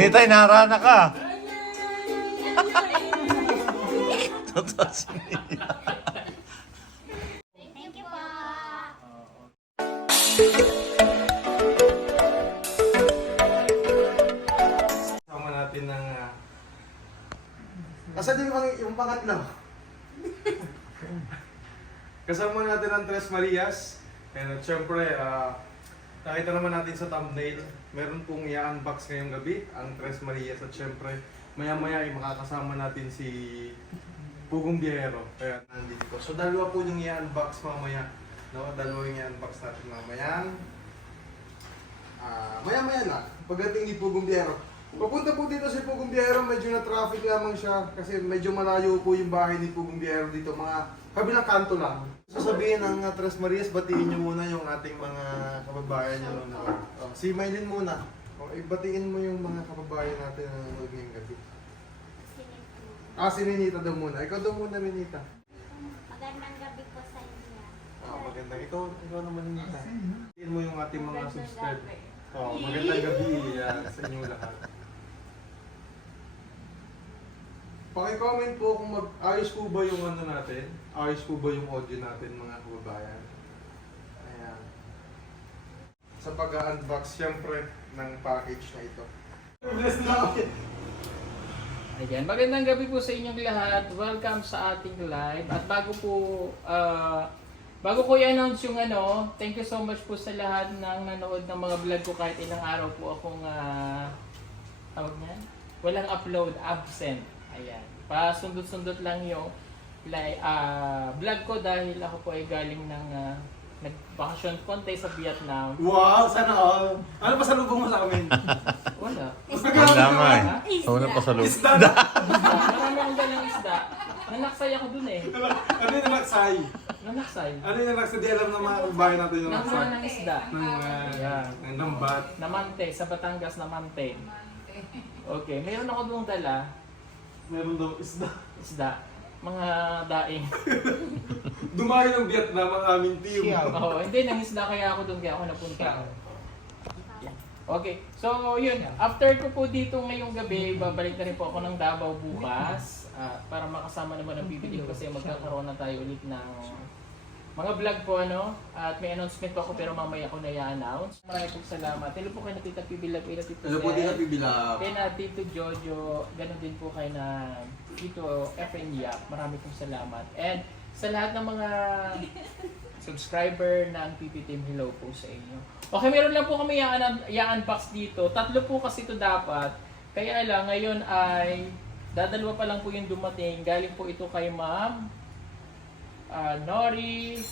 Hinitay, naharana ka. Totoo si. Thank you po. Kasama natin ng... Uh... Asan yung, pang- yung pangatlo? Kasama natin ang Tres Marias. And at syempre, ah, nakita naman natin sa thumbnail, meron pong i-unbox ngayong gabi, ang Tres Marias. At syempre, maya-maya ay makakasama natin si Pugong Biyero. Kaya nandito. So dalawa po yung i-unbox mamaya. No? Dalawa yung i-unbox natin mamaya. Ah, maya-maya na, pagdating ni Pugong Biyero. Papunta po dito si Pugong Biyero, medyo na traffic lamang siya kasi medyo malayo po yung bahay ni Pugong Biyero dito, mga kabilang kanto lang. Sasabihin ng uh, Tres Marias, batiin niyo muna yung ating mga kababayan niyo nanonood. Oh, si Maylin muna. Oh, ibatiin mo yung mga kababayan natin na nanonood ngayong gabi. Ah, si Ninita daw muna. Ikaw daw muna, Ninita. Magandang gabi po sa inyo. Ah, maganda. Ikaw, ikaw naman, Ninita. Batiin mo yung ating mga subscribe. Oh, magandang gabi yan sa inyong lahat. Paki-comment po kung mag ayos po ba yung ano natin? Ayos po ba yung audio natin mga kababayan? Ayan. Sa pag-unbox syempre ng package na ito. Bless na. Ayan, magandang gabi po sa inyong lahat. Welcome sa ating live. At bago po, ah, bago ko i-announce yung ano, thank you so much po sa lahat ng nanood ng mga vlog ko kahit ilang araw po akong, ah, tawag niyan? Walang upload, absent. Ayan. Pasundot-sundot lang yung li- ah, vlog ko dahil ako po ay galing ng uh, nag-vacation contest sa Vietnam. Wow, sana all. Ano pa salubong mo sa amin? Wala. Ang damay. Ako na pa sa loob. Isda na. Marami akong dalang isda. Nanaksay ako dun eh. Ano yung nanaksay? Nanaksay. Ano yung nanaksay? Di alam ng mga bahay natin yung nanaksay. ng isda. Ng, uh, Yeah. ng lambat. Namante, sa Batangas Namante. Okay, mayroon ako doon dala, Meron daw isda. isda, mga daing. Dumayo ng Vietnam ang aming team. Oo, hindi, nang isda kaya ako doon, kaya ako napunta. Okay, so yun, after ko po dito ngayong gabi, babalik na rin po ako ng Davao bukas ah, para makasama naman ang bibili kasi magkakaroon na tayo ulit ng mga vlog po ano at may announcement po ako pero mamaya ko na i-announce. Maraming po salamat. Hello po kay na Tita Pibilab, kay na Tito Ano po din Seth. na pibilap? Kay na Tito Jojo, ganun din po kay na Tito FN Yap. Marami pong salamat. And sa lahat ng mga subscriber ng PP Team, hello po sa inyo. Okay, meron lang po kami i-un- i-unbox dito. Tatlo po kasi ito dapat. Kaya lang, ngayon ay dadalwa pa lang po yung dumating. Galing po ito kay Ma'am ah, Nori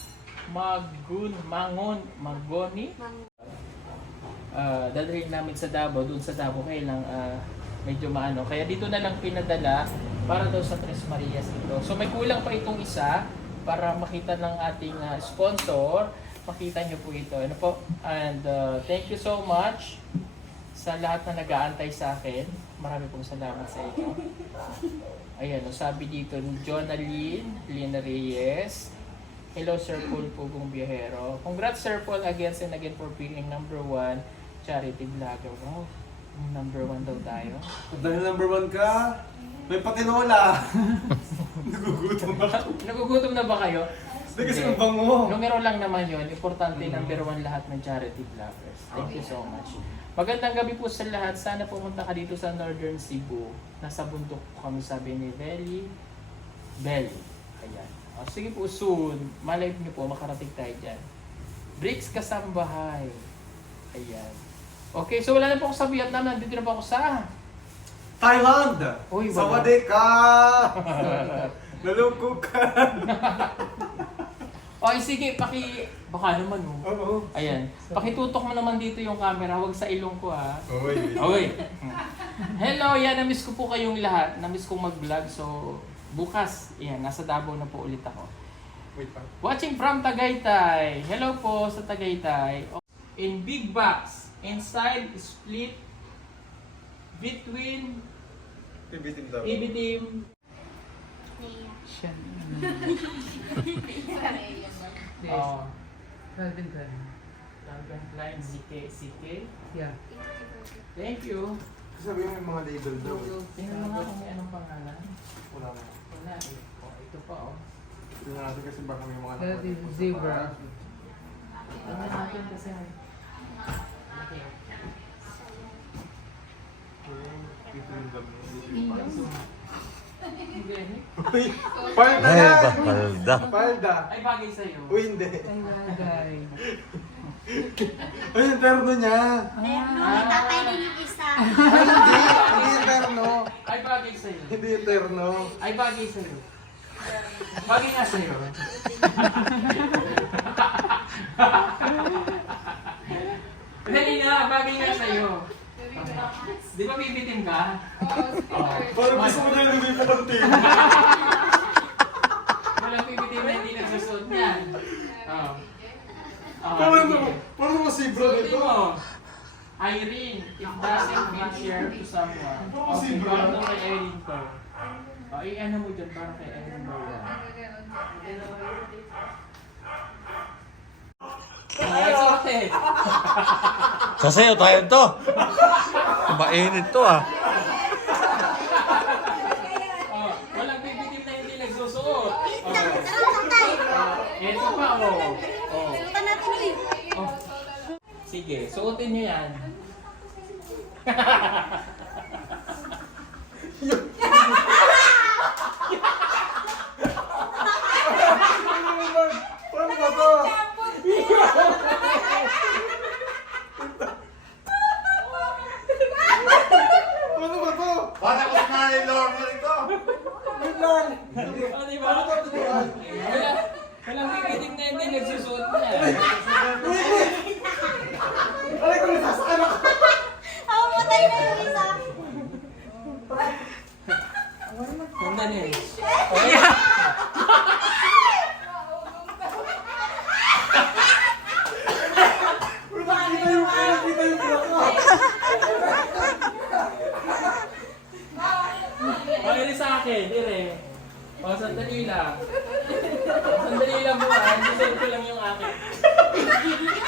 Magun, Mangon, Magoni. Ah, dadalhin namin sa Davao, doon sa Davao kaya lang ah, medyo maano. Kaya dito na lang pinadala para daw sa Tres Marias ito. So may kulang pa itong isa para makita ng ating ah, sponsor. Makita nyo po ito. Ano po? And ah, thank you so much sa lahat na nag-aantay sa akin. Marami pong salamat sa inyo. Ayan, no, sabi dito ni Jonaline Lina Reyes. Hello Sir Paul Pugong Biyahero. Congrats Sir Paul again and again for being number one charity vlogger. Wow, number one daw tayo. Dahil number one ka, may patinola. Nagugutom ako. Nagugutom na ba kayo? Hindi kasi ang bango. Numero lang naman yon. Importante number one lahat ng charity vloggers. Thank you so much. Magandang gabi po sa lahat. Sana pumunta ka dito sa Northern Cebu. Nasa bundok po kami sabi ni Belly. Belly. Ayan. O, sige po, soon. Malay niyo po, makarating tayo dyan. Bricks Kasambahay. Ayan. Okay, so wala na po ako sa Vietnam. Nandito na po ako sa... Thailand! Uy, wala. Sawadee ka! Nalungkog ka! Okay, sige, paki... Baka naman, oh. Oo. Ayan. Pakitutok mo naman dito yung camera. Huwag sa ilong ko, ha. Oy. Okay. Hello, yan. Namiss ko po kayong lahat. Namiss kong mag-vlog. So, bukas, yan, nasa Davao na po ulit ako. Wait pa. Watching from Tagaytay. Hello po sa Tagaytay. In big box, inside split between Pibitin daw. EB Nia. Oh, Calvin Klein. Calvin Klein, ZK, CK. Yeah. Thank you. Sabi mo yung mga label daw. Tingnan mo nga kung may anong pangalan. Wala na. Wala eh. Oh, ito pa oh. Tingnan natin kasi baka may mga That is zebra. Tingnan natin kasi. Okay. Eh, ito yung dami. Ito yung Hindi. Uy, palda Ay, yan! papalda. Palda! Ay, bagay sa'yo. Uy, hindi. Ay, bagay. Ay, yung terno niya! Terno, may tatay din yung isa. Ay, hindi! Hindi yung terno! Ay, bagay sa'yo. Hindi yung terno. Ay, bagay sa'yo. Bagay nga sa'yo. Dali na, bagay nga sa'yo. Di ba bibitin ka? Oo. Parang gusto mo na yung hindi pumanti. Walang bibitin na hindi nagsusuot niyan. Oo. Oo, Parang sige. parang masibra Suotin nito. mo. Irene, it doesn't mean share to someone. Okay, para to kay Irene ko. O, i-ano mo dyan para kay Irene ko yan. Ay, suotin. Sasayaw tayo to. Mainit to ah. Oh, walang bibitin na hindi nagsusuot. Ito pa, oh. Oh. Subukan natin ulit. oh. Sige, suotin niyo yan. Paano ba to? Paano ba to? Para ko na ni Lord ito. Wait lang! Oh, di ba? Wala, walang bibitin na hindi nagsusuot niya. Aray ko, nasasakal ako! Ako patay na yung isa. Sandali. Uy, nakita yung nakita yung pinaka! Oh, iri sa akin, iri. Oh, sandali lang. Sandali lang mo ah. Design ko lang yung akin.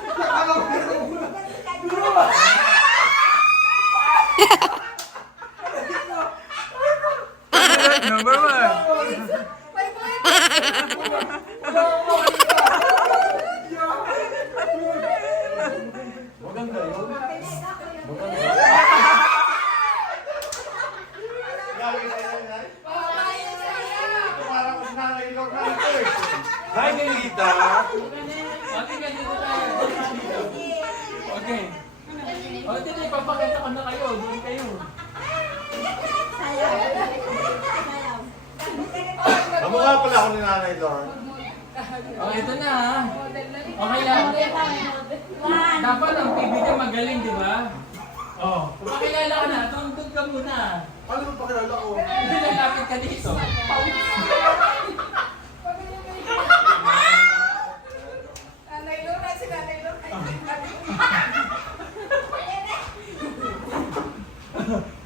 lalapit ka dito.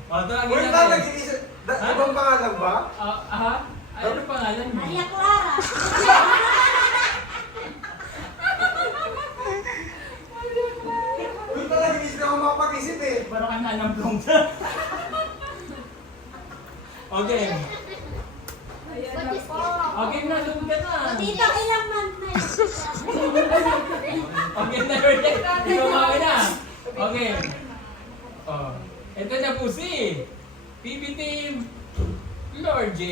O, tawagin Wait lang, natin. nag-iisip. Da- Ibang pangalan ba? Ah, aha? Ay, ano pangalan mo? Maria Clara. Wait lang, nag-iisip ako makapag-isip eh. Parang ka nanamplong ka. Okay. Okay na, lumag ka na. Dito ilang month na yun. Okay na, Lorde. Ikaw mga na. Okay. Oh. Ito na po si PB Team Lord J.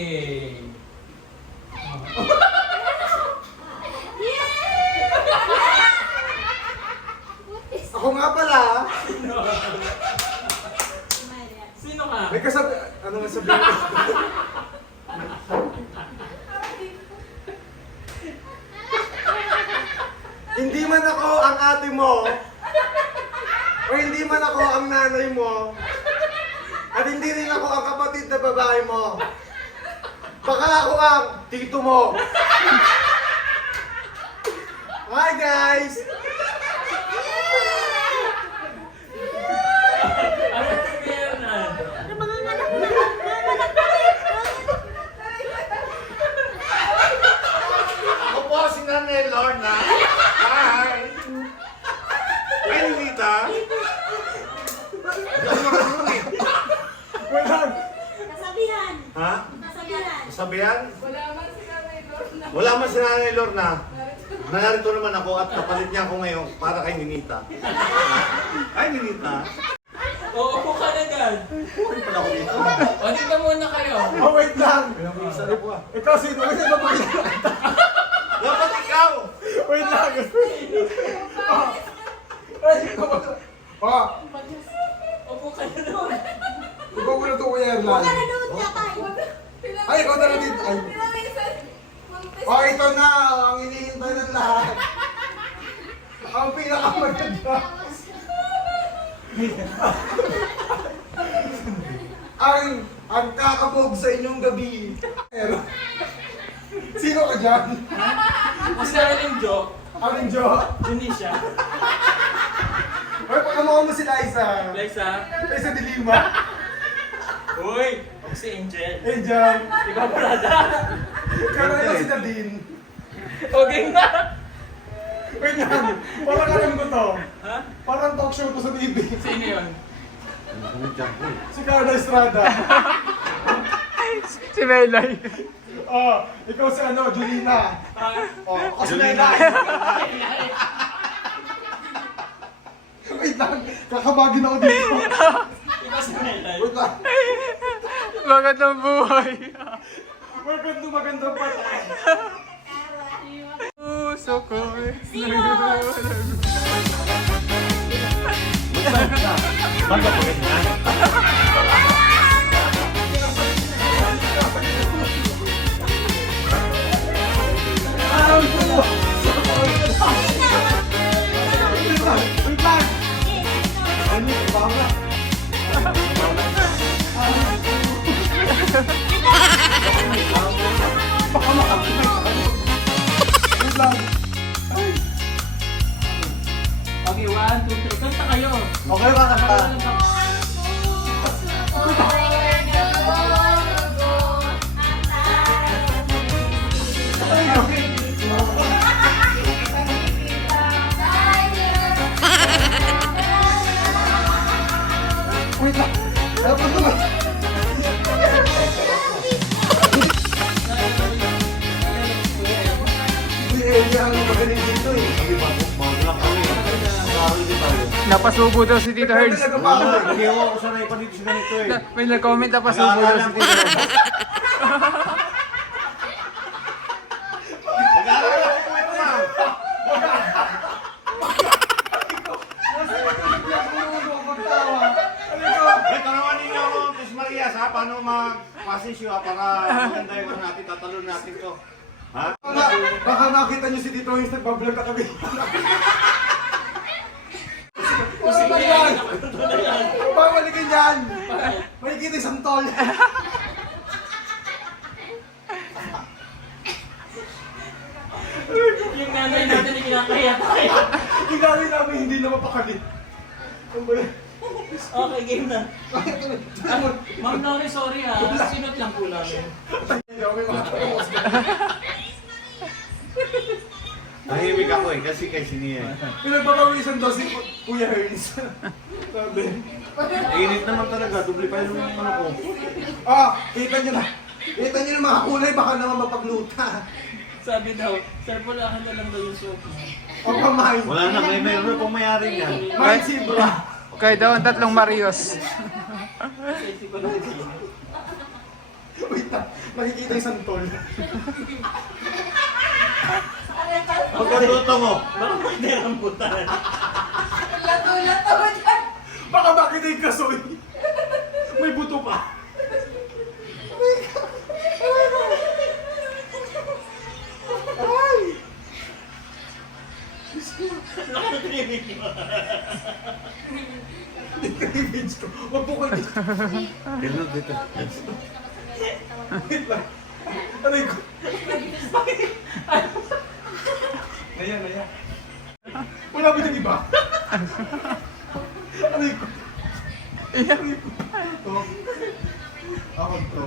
Ako nga pala. Sino ka? May kasabi... Ano nga sabihin ko? hindi man ako ang ate mo, o hindi man ako ang nanay mo, At hindi rin ako ang kapatid na babae mo. Baka ako ang tito mo. Hi guys! Ano sabihin na? Ano mga anak mo? Mga anak mo rin. Ako po si Nanay Lorna. Hi! Ay, Ninita. Wait lang! Kasabihan. Ha? Kasabihan. Sabihan? Wala man si Nanay Lorna. Narito naman ako at kapalit niya ako ngayon para kay Ninita. Ay, Ninita. Oo, upo ka na dyan. Pala ako dito. O, dito muna kayo. Oh, wait lang! Sarap po ah. Ikaw sino? Wait lang, papakita. Dapat ikaw! Wait lang! Oh. Ay, ikaw ba? Oh, Upo ka na doon. ikaw ko na ito, Kuya Erlan. Huwag ka na doon yatay. Ay, ikaw na dito. Ay. Oh, ito na. oh, Ang hinihintay ng lahat. Ang pinakamaganda. ang ang kakabog sa inyong gabi. Pero, Sino ka dyan? Kasi Aling Jo, Aling Jo. Tunisia. Ay, pagkamukha mo si Liza. Liza. Liza de Lima. Uy, si Angel. Eh, dyan. Iba brada. Pero ito si Nadine. Okay na. Wait lang. Parang alam ko to. Ha? Parang talk show to sa TV. Sino yun? Si Carla Estrada. Si Melay. Oh, ikaw si ano, Julina. Oh, ako si. Melay. Wait lang, kakabagin ako dito. ikaw si Melay. Wait lang. Magandang buhay. Welcome to Magandang Patay. Puso ko. Sino? Bago po kayo. Okay ba kanta? Wait Napasubo daw si Tito Herds. Wala, ako. hindi ako sanay pa dito sa ganito eh. May nag-comment na pasubo daw si Tito Herds. Paano mag-pasensyo ha? Para maganda yung ano natin, tatalon natin to. Ha? Baka, makita niyo si Tito Wings nagbablog katabi. Wala ba yan? Babalikin yan! Makikita yung santol. Yung nanay natin yung kinakaya tayo. Yung gawin namin hindi na mapakali. Ang bala. Okay, game na. Ah, Ma'am Nori, sorry ha. Sinot lang po namin. May mga. Tahimik ako eh, kasi kay Sinia. Pinagpapawisan daw si Kuya Herns. Sabi. Init naman talaga, dubli pa yung ano ko. Ah, kita niyo na. Kita niyo na mga kulay, baka naman mapagluta. Sabi daw, sir, pulakan na lang daw yung soup mo. O kamay. Wala na, may meron pong mayari niya. May zebra. Okay daw ang tatlong Marios. Wait lang, nakikita yung santol. Pagkaluto mo, Baka may rambutan. Baka makita yung kasoy. May buto pa. Ay! Nakakrinig mo. cleavage ko. Huwag po kayo dito. Dito. Wait lang. Aray ko. Ayan, ayan. Wala ba yung iba? Aray ko. Aray ko. To. Ako to.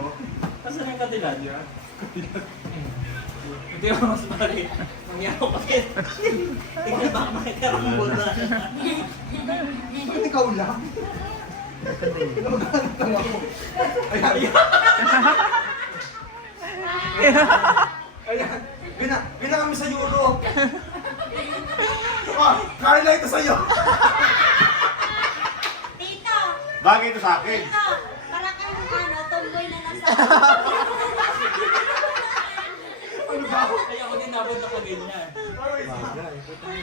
Asan yung niya? Hindi ako mas mali. Nangyari ko kasi. Tingnan baka makikarampol na. Bakit ikaw lang? Namaganap lang ako. Ayan. Ayan. Bina, bina kami sa Europe. Ah, Carla, ito sa'yo. Tito! Bagay ito sa akin. Tito! Para kang ano, tomboy na nasa... Ano ba ako? Kaya ako din nabot ako ganyan.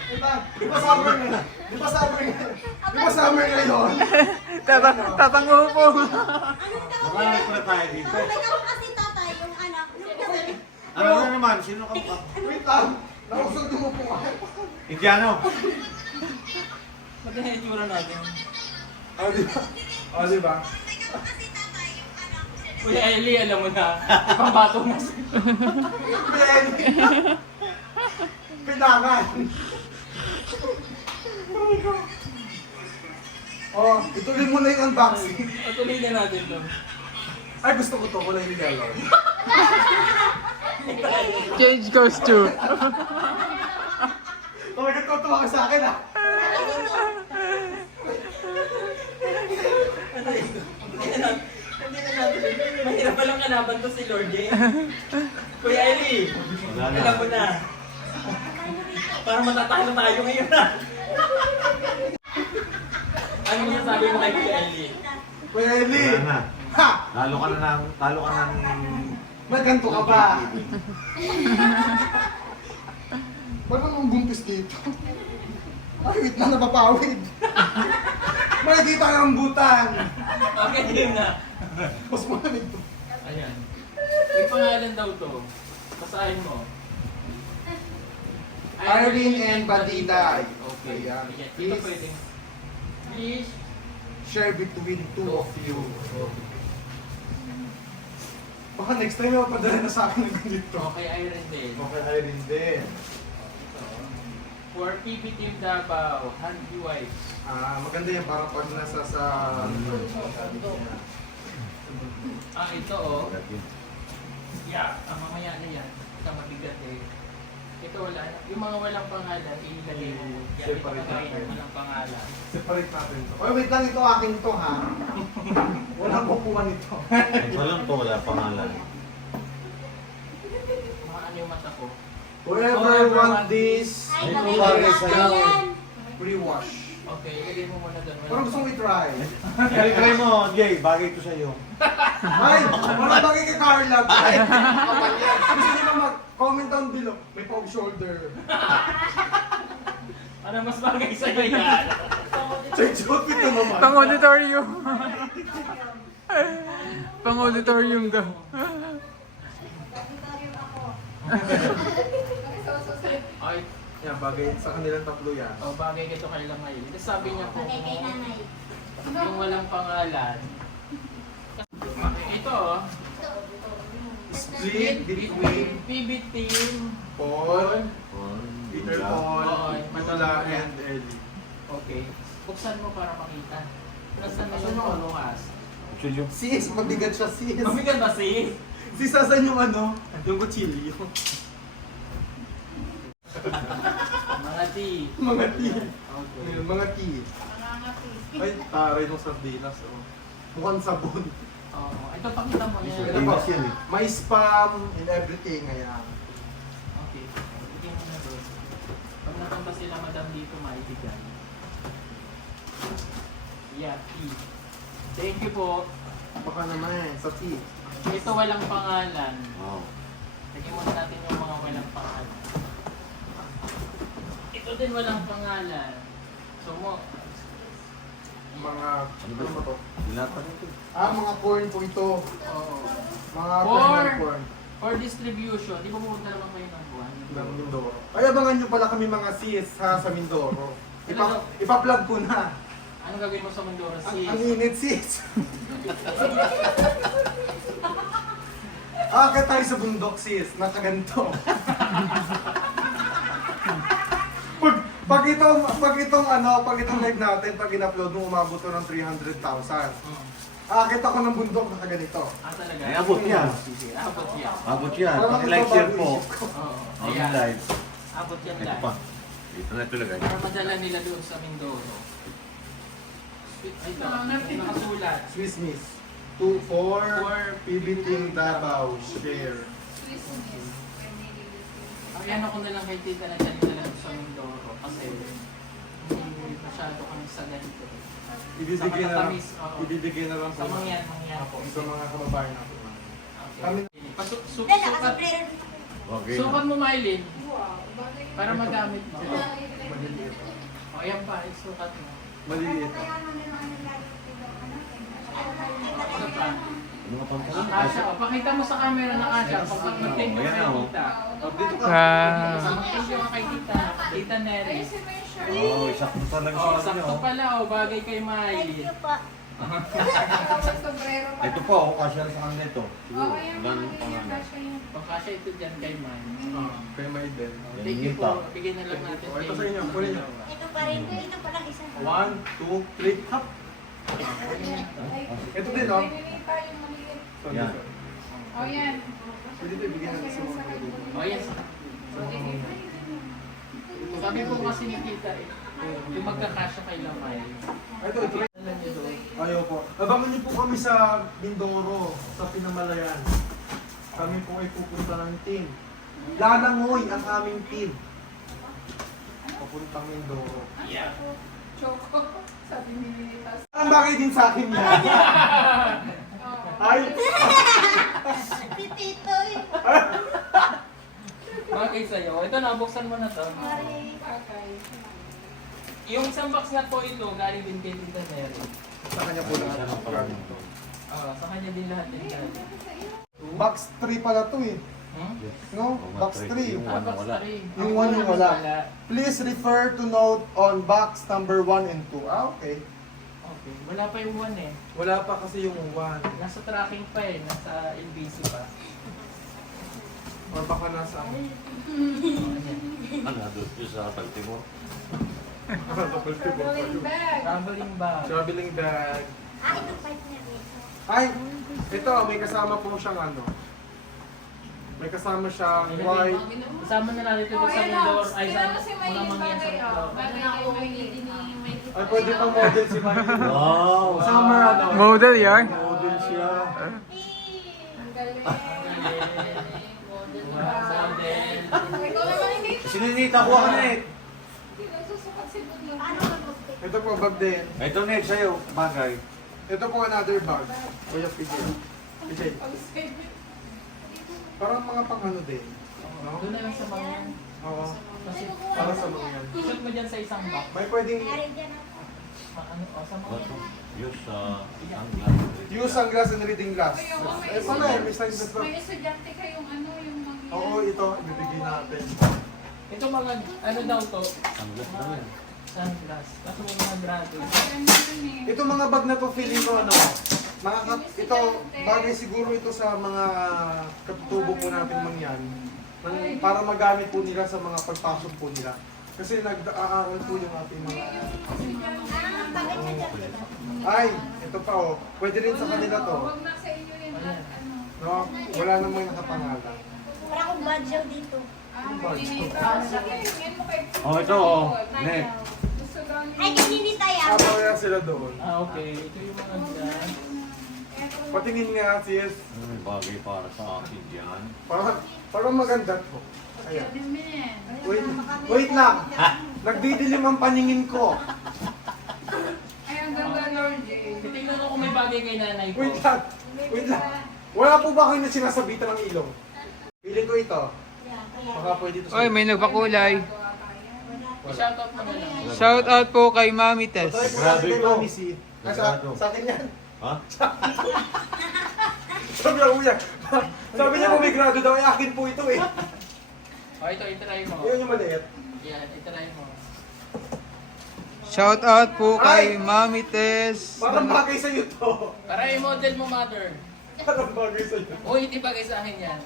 Diba, di ba summer na? Di ba summer na? Di ba summer ngayon? Tatang, tatango po. Anong tawag ko na tayo dito. Mo kasi. Ano na naman? Sino ka ba? Wait lang. Nakusog mo po ako. Indiano. Maganda yung itsura natin. Oh, di ba? Oh, di ba? Kuya Ellie, alam mo na. Pambatong na siya. Ben! Pinangan! Oh, ituloy mo na yung unboxing. Patuloy na natin to. Ay, gusto ko to. Kulay ni yellow. Change costume. Oh, nagkatuwa ka sa akin ah. Ano ito? Hindi na hindi na natin. Mahirap palang kalaban to si Lord James. Kuya Ellie, Wala na. alam mo na. Para matatalo tayo ngayon na. Ano masasabi mo kay Kuya Ellie? Kuya Eli! Wala na. Ha! Talo ka na ng... Talo ka ng... Magkanto ka ba? Wala nang bumpis dito. Ay, wait na napapawid. Makikita ka ng butan. Okay, game na. Mas malamig to. Ayan. May pangalan daw to. Basahin mo. Irene and Bandiday. Okay. Ayan. Ito Please. Please. share between two of you. Baka next time mapadala na sa akin ng ganito. Okay, Irene din. Okay, Irene din. For PB Team Davao, Handy Wise. Ah, maganda yan para pag nasa sa... Ah, ito oh. Yeah, ah, mamaya na yan. Ito mabigat eh. Ito wala. Yung mga walang pangalan, ilagay mo. Yan, ito Separate natin. ng walang pangalan. Separate natin to. Oy, wait lang ito aking to ha. Walang kukuha nito. Walang to, wala pangalan. Mga ano yung mata ko. Whoever want this, Ay, Ay, kami pare, yan. pre-wash. Okay, ilagay mo muna doon. Parang gusto mo i-try. Kaya mo, Jay. Bagay ito sa'yo. Ay, wala bagay kay Carla. Ay, kapal yan. Gusto niyo ba mag-comment down below? May pog shoulder. Ano mas bagay sa'yo yan? Change outfit na naman. Pang-auditorium. Pang-auditorium daw. Ay, Yan, bagay sa kanilang tatlo yan. oh, bagay ito kanila ngayon. Tapos sabi niya po, Bagay kay nanay. yung walang pangalan. Ito oh. Split between PB Team. Paul, Peter Paul, Matula, and Ellie. Okay. Buksan mo para makita. Nasaan na yung pulukas? Chilyo. Sis, mabigat siya sis. Mabigat ba sis? Sis, asan yung ano? Yung kutsilyo. Mga T. Mga tea. Okay. Ayun, mga tea. Ay, taray ng sardinas. Oh. Mukhang sabon. Oo. Ito pakita mo yan. Ito po. May spam and everything. Ayan. Okay. Bigyan mo na doon. Pag napunta sila madam dito, maibigan. Yeah, T. Thank you po. Baka naman, sa tea. Ito walang pangalan. Wow. Lagyan muna natin yung mga walang pangalan. Ito din walang pangalan. So mo, Mga, ano ba to? Dilatan ito. Ah, mga corn po ito. oh, Mga Corn! corn. corn. for distribution, di ba pupunta naman kayo ng buwan? Ng Mindoro. Ay, abangan nyo pala kami mga sis ha, sa Mindoro. Ipa, Ano? ipa-plug ko na. Ano gagawin mo sa Mindoro? Ang, Si... ang init sis. Akit tayo sa bundok sis, nakaganto. pag, itong, pag itong ano, pag itong live natin, pag in-upload mo, umabot to ng 300,000. Hmm. Akit ako ng bundok na kaganito. Ah, talaga? Ay, abot yan. Abot yan. Abot yan. Parang Paki-like share magbabago po. isip ko. Oo. On Ayan. live. Abot yan Ito live. pa. Dito na talaga. Para madala nila doon sa Mindoro. Ay, ito. Nakasulat. Swiss Miss. 2 for For PB Team Davao. Share. Ayan ako na lang kay tita na dyan sa Mindoro. Kasi hindi masyado kami sa ganito. Ibibigay na lang. Sa matamis, oo. Ibibigay na lang Sa mangyan, mangyan po. Sa mga kababayan natin. Kami. Pasuk, su, Dala, sukat, nakasobrero rin ako. Okay. sukat mo, Mylin. Para magamit mo. Maliliit. O, ayan pa, isukat mo. Maliliit. Pa. Ano nga pang Ang kasha. O, pakita mo sa camera na kasha. Pag mag-thank you kay oh. tita. Oh, dito ka. Wow. Mag-thank you ka kay tita. Tita Neri. Oo, talaga Oh, sa inyo. sakto pala. Oh, bagay kay Thank Mylin. you po. Ito po, ako kasya sa kanila ito. Siguro. Ganun pa nga. Pag kasha ito dyan kay Mylin. Ah, Kay Maiden. Thank you po. Bigyan na lang natin. Ito sa inyo. Kunin niyo. Ito pa rin. Ito pa lang isa. One, two, three, hop! Ito din, oh. Sorry, Yan. Oh, yan. Pwede ito ibigay natin sa mga. Oh, yes. Sabi ko kasi ni tita eh. Yung magkakasya kay Lamay. Ito, ito. Ayaw po. Abangan niyo po kami sa Mindoro, sa Pinamalayan. Kami po ay pupunta ng team. Lalangoy ang aming team. Papuntang Mindoro. Yeah. Choco. Sabi ni Lilitas. Ang bagay din sa akin yan. Ay, Si Tito eh. Bagay sa'yo. Ito na, buksan mo na to. Mari. Kakay. Yung isang box na po ito, galing din kay Tita Mary. sa kanya po lahat. Ah, sa kanya din lahat din galing. Box 3 pala to eh. Hmm? No? Box 3. Yung Ah, box wala. three. Yung Ang one una yung wala. Please refer to note on box number 1 and 2. Ah, okay. Okay. Wala pa yung one eh. Wala pa kasi yung 1. Nasa tracking pa eh. Nasa LBC pa. Or baka nasa ano. Doon yun sa Tagtimor. Traveling bag. Traveling bag. Traveling bag. Ah, ito pa niya. Ay, ito, may kasama po siyang ano. May kasama siyang white. Kasama na natin ito Oh, sa yan Mindoro. o. Ay, sa si mga mangyan sa. Ay, pwede pang model si Marilyn. Wow! Summer ano. Model yan. Model siya. Sininita ko. Paano ka mag- Ito po, bag din. Ito net sa'yo. Bagay. Ito po another bag. Kuya PJ. PJ. Parang mga pang ano din. No? Doon na lang sa mangyan. Oo. Kasi Para sa mga yan. isot mo dyan sa isang box. May pwedeng ano, o, sa Bato. mangyan. Yung sa Anglan. use sunglass and reading glass. Ay, oo, may Eh, pala eh, may sunglass pa. May estudyante kayong ano, yung mga... Oo, ito, ibibigay natin. Ito mga, ano daw to? Anglan daw yan. Sunglass. Kaso mga yun eh. Ito mga bag na to, feeling ko ano, mga kat- ito, bagay siguro ito sa mga katutubo po natin mangyan. Nang, para magamit po nila sa mga pagpasok po nila. Kasi nag-aaral po yung ating mga... Ah? Ay, ito pa oh. Pwede rin sa kanila to. Huwag na sa inyo yun at ano. No? Wala namang nakapangalan. Para akong badyaw dito. Ah, kay Oh, ito oh. Niya. Ay, kanini tayo. Kaya sila doon. Ah, okay. Ito yung mga dyan. Patingin nga sis. Ano may bagay para sa akin yan? Parang, parang maganda to. Ayan. Wait, wait lang. Nagdidilim ang paningin ko. Ay, ang ganda Lord eh. Titignan ko kung may bagay kay nanay ko. Wait lang. Wait lang. Wala po ba kayo na sinasabitan ng ilong? Piling ko ito. Baka pwede ito Oy, may nagpakulay. I-shoutout mo na lang. Shout out po kay Mami Tess. Try po sa, sa akin yan. Ha? Sabi niya, kuya. Sabi niya pumigrado daw, eh akin po ito eh. O, ito, itry mo. Yun yung maliit. Yan, itry mo. Shout out po kay Mami Tess. Parang bagay sa'yo to. Para i-model mo, mother. Parang bagay sa'yo. O, hindi bagay sa akin yan.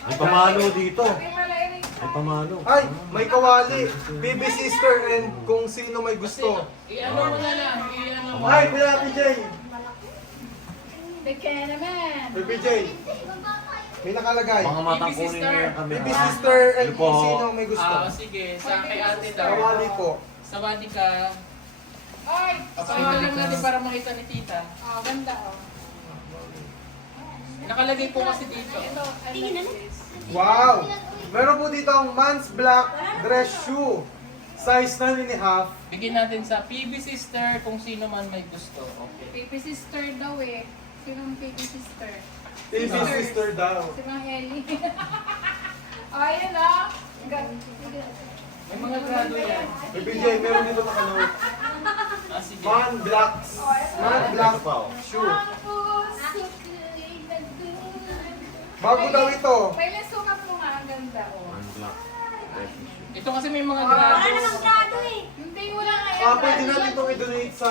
May pamalo dito. Ay. May pamalo. Ay, may kawali. Baby sister and kung sino may gusto. I-ano mo na lang. I-ano mo. Ay, Kuya PJ. Teka naman. May nakalagay. Mga matang Baby kunin sister. yung kami. Baby sister and sino may gusto. Ah, sige. Sa kay ate daw. Kawali po. Sa bati ka. Ay, Papakita lang natin para makita ni tita. oh, ganda oh. Nakalagay po kasi dito. Ito, I Tingin na love this. Wow! Meron po dito ang man's black dress shoe. Size 9 and a half. Bigyan natin sa PB sister kung sino man may gusto. Okay. Baby sister daw eh. Sinong baby sister? Baby sister daw. Si Mang Ellie. oh, ayun ah. Ga- May mga grado yan. Kuya PJ, meron dito nakanote. Ah, sige. Man. Man pa, oh. shoe. Puso ko'y nagdududa. Bago daw ito. May sukat mo nga, ang ganda oh. One black. Ito kasi may mga Wala grado. namang grado eh. Hindi, wala nga Ah, pwede natin itong i-donate sa...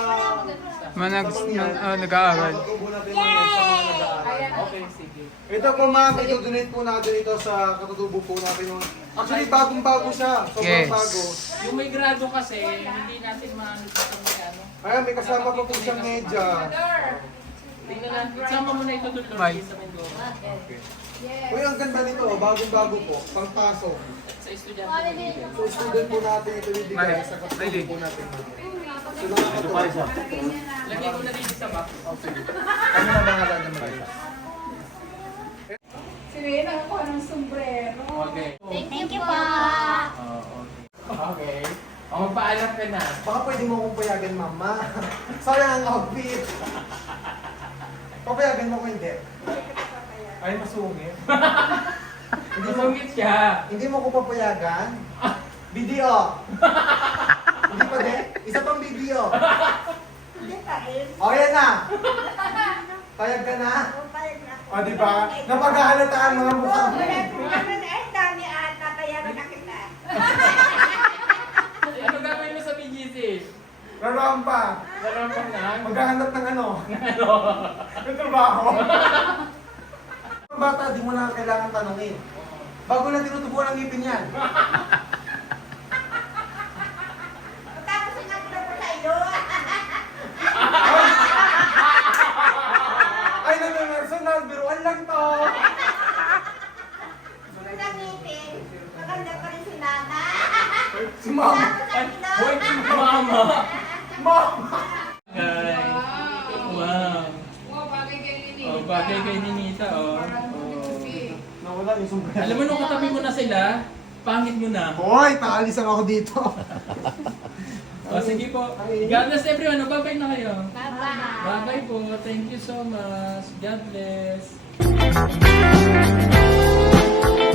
Manag, sa mangyan. ah, nag-aaral. Natin sa mga. Ayan. Okay, sige. Ito po ma'am, ito-donate po natin ito sa katutubo po natin. yung- Actually, bagong-bago siya. Sobrang Yes. bago. Yung may grado kasi, hindi natin maano dito may ano. Ayan, may kasama pa po siyang medya. Tingnan lang. Isama mo na ito doon. Lord, Bye. sa Mindoro. Yes. Uy, ang ganda nito, oh, bagong-bago po. Pangpasok. Sa estudyante. So, student po natin ito bibigay sa katutubo po natin. So, nakakatuwa. Lagyan ko na dito sa box. Ano na pangalan naman? Si Rena ako ng sombrero. Okay. Thank you po. Oh, okay. Okay. O, magpaalam ka na. Baka pwede mo akong payagan, mama. Sayang ang outfit. Papayagan mo ko hindi. Ay, masungit. Hindi sungit siya. Hindi mo ko papayagan? Video! Hindi pa din? Isa pang video. Hindi pa rin. O, yan na! Payag ka na? O, di ba? Napagahalataan mga mukha mo. Ano gagawin mo sa BGC? Laruan pa. Nararamdaman na? Maghahanap ng ano? Ano? Ng trabaho. Ang bata, di mo na kailangan tanongin. Bago na tinutubuan ang ngipin yan. Ay, nag-personal, biruan lang to. Si mama. Hoy, mama! Mama! Guys. Wow. Wow. Wow, bagay kay Nini. Oh, bagay kay Ninita, oh. Parang oh. big. Nawala yung sombrero. Alam mo, nung katabi mo na sila, pangit mo na. Hoy, paalisan ako dito. O, sige po. God bless everyone. Bye-bye na kayo. Bye-bye. Bye-bye po. Thank you so much. God bless.